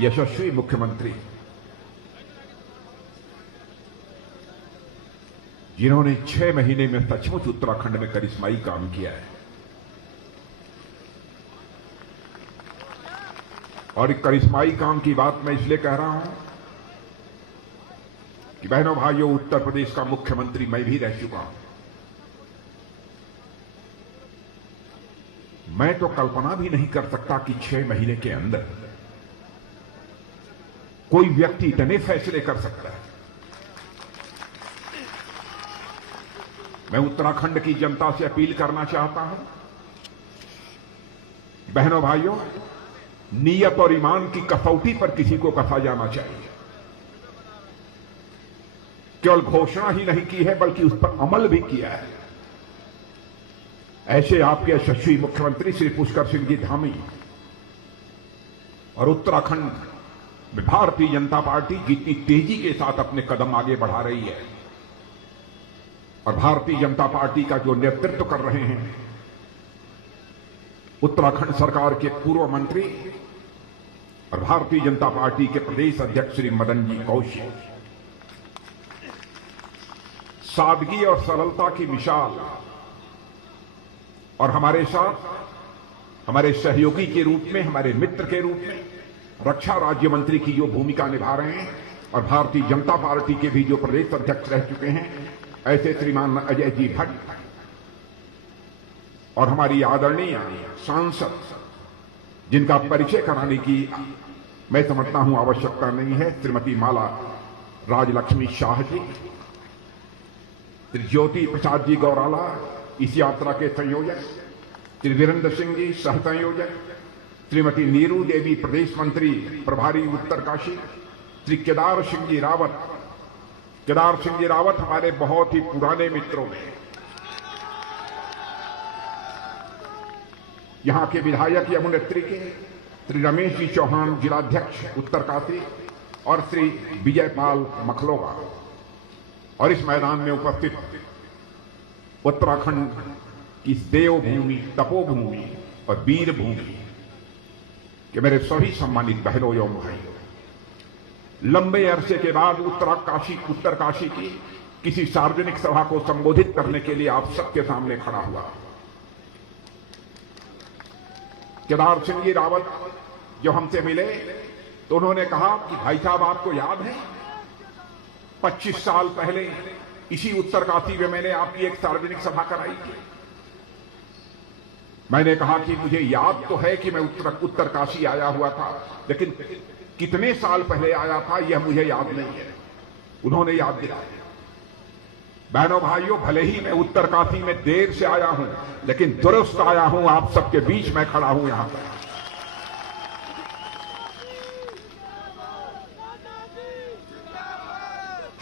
यशस्वी मुख्यमंत्री जिन्होंने 6 महीने में सचमुच उत्तराखंड में करिश्माई काम किया है। और करिश्माई काम की बात मैं इसलिए कह रहा हूं कि बहनों भाइयों, उत्तर प्रदेश का मुख्यमंत्री मैं भी रह चुका हूं। मैं तो कल्पना भी नहीं कर सकता कि 6 महीने के अंदर कोई व्यक्ति इतने फैसले कर सकता है। मैं उत्तराखंड की जनता से अपील करना चाहता हूं, बहनों भाइयों, नीयत और ईमान की कसौटी पर किसी को कसा जाना चाहिए। केवल घोषणा ही नहीं की है बल्कि उस पर अमल भी किया है। ऐसे आपके यशस्वी मुख्यमंत्री श्री पुष्कर सिंह जी धामी और उत्तराखंड में भारतीय जनता पार्टी जितनी तेजी के साथ अपने कदम आगे बढ़ा रही है और भारतीय जनता पार्टी का जो नेतृत्व कर रहे हैं उत्तराखंड सरकार के पूर्व मंत्री और भारतीय जनता पार्टी के प्रदेश अध्यक्ष श्री मदन जी कौशिक, सादगी और सरलता की मिसाल और हमारे साथ हमारे सहयोगी के रूप में, हमारे मित्र के रूप में रक्षा राज्य मंत्री की जो भूमिका निभा रहे हैं और भारतीय जनता पार्टी के भी जो प्रदेश अध्यक्ष रह चुके हैं ऐसे श्रीमान अजय जी भट्ट और हमारी आदरणीय सांसद जिनका परिचय कराने की मैं समझता हूं आवश्यकता नहीं है, श्रीमती माला राजलक्ष्मी शाह जी, श्री ज्योति प्रसाद जी गौराला इस यात्रा के संयोजक, श्री वीरेंद्र सिंह जी सह संयोजक, श्रीमती नीरू देवी प्रदेश मंत्री प्रभारी उत्तरकाशी, श्री केदार सिंह जी रावत। केदार सिंह जी रावत हमारे बहुत ही पुराने मित्रों में, यहां के विधायक यमुनेत्री के श्री रमेश जी चौहान जिलाध्यक्ष उत्तरकाशी और श्री विजयपाल मखलोगा और इस मैदान में उपस्थित उत्तराखंड की देवभूमि, तपोभूमि और वीर भूमि के मेरे सभी सम्मानित बहनों एवं भाइयों, लंबे अरसे के बाद उत्तरकाशी की किसी सार्वजनिक सभा को संबोधित करने के लिए आप सबके सामने खड़ा हुआ। केदार सिंह जी रावत जो हमसे मिले तो उन्होंने कहा कि भाई साहब, आपको याद है 25 साल पहले इसी उत्तरकाशी में मैंने आपकी एक सार्वजनिक सभा कराई थी। मैंने कहा कि मुझे याद तो है कि मैं उत्तरकाशी आया हुआ था, लेकिन कितने साल पहले आया था यह मुझे याद नहीं है। उन्होंने याद दिलाया। बहनों भाइयों, भले ही मैं उत्तरकाशी में देर से आया हूं, लेकिन दुरुस्त आया हूं। आप सबके बीच में खड़ा हूं यहां पर।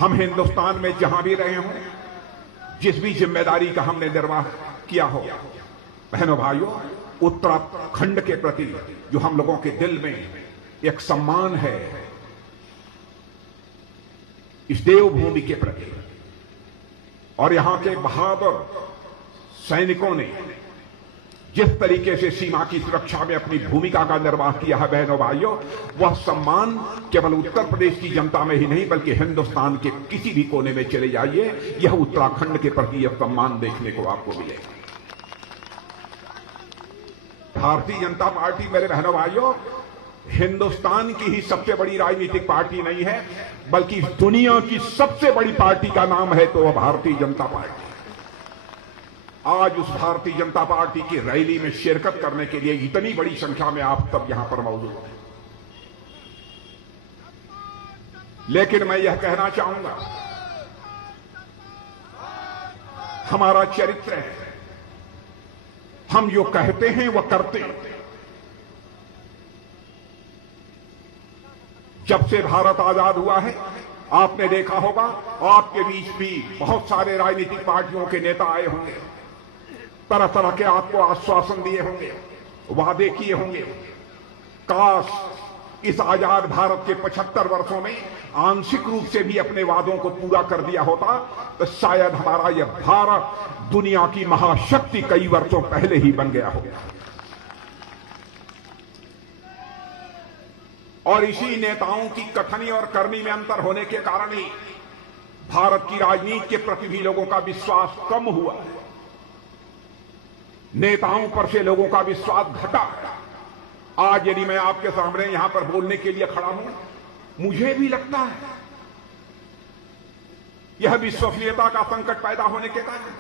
हम हिंदुस्तान में जहां भी रहे हों, जिस भी जिम्मेदारी का हमने निर्वाह किया हो, बहनों भाइयों, उत्तराखंड के प्रति जो हम लोगों के दिल में एक सम्मान है, इस देवभूमि के प्रति, और यहां के बहादुर सैनिकों ने जिस तरीके से सीमा की सुरक्षा में अपनी भूमिका का निर्वाह किया है, बहनों भाइयों, वह सम्मान केवल उत्तर प्रदेश की जनता में ही नहीं बल्कि हिंदुस्तान के किसी भी कोने में चले जाइए, यह उत्तराखंड के प्रति यह सम्मान देखने को आपको मिलेगा। भारतीय जनता पार्टी, मेरे बहनों भाइयों, हिंदुस्तान की ही सबसे बड़ी राजनीतिक पार्टी नहीं है बल्कि दुनिया की सबसे बड़ी पार्टी का नाम है तो वह भारतीय जनता पार्टी। आज उस भारतीय जनता पार्टी की रैली में शिरकत करने के लिए इतनी बड़ी संख्या में आप सब यहां पर मौजूद हैं। लेकिन मैं यह कहना चाहूंगा, हमारा चरित्र है, हम जो कहते हैं वह करते हैं। जब से भारत आजाद हुआ है, आपने देखा होगा, आपके बीच भी बहुत सारे राजनीतिक पार्टियों के नेता आए होंगे, तरह तरह के आपको आश्वासन दिए होंगे, वादे किए होंगे। काश इस आजाद भारत के 75 वर्षों में आंशिक रूप से भी अपने वादों को पूरा कर दिया होता तो शायद हमारा यह भारत दुनिया की महाशक्ति कई वर्षों पहले ही बन गया होगा। और इसी नेताओं की कथनी और करनी में अंतर होने के कारण ही भारत की राजनीति के प्रति भी लोगों का विश्वास कम हुआ है। नेताओं पर से लोगों का विश्वास घटा है। आज यदि मैं आपके सामने यहां पर बोलने के लिए खड़ा हूं, मुझे भी लगता है यह विश्वसनीयता का संकट पैदा होने के कारण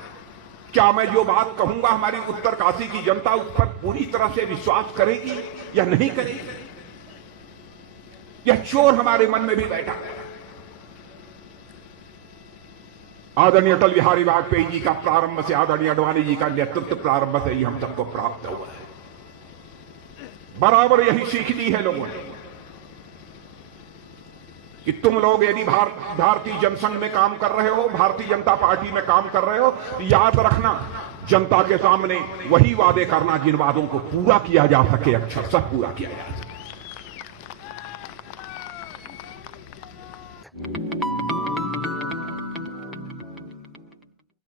क्या मैं जो बात कहूंगा हमारी उत्तरकाशी की जनता उस पर पूरी तरह से विश्वास करेगी या नहीं करेगी। यह चोर हमारे मन में भी बैठा है। आदरणीय अटल बिहारी वाजपेयी जी का प्रारंभ से आदरणीय आडवाणी जी का नेतृत्व प्रारंभ से ही हम सबको प्राप्त हुआ है। बराबर यही सीख दी है लोगों ने कि तुम लोग यदि भारतीय जनसंघ में काम कर रहे हो, भारतीय जनता पार्टी में काम कर रहे हो, तो याद रखना जनता के सामने वही वादे करना जिन वादों को पूरा किया जा सके, अक्षरशः पूरा किया जा सके।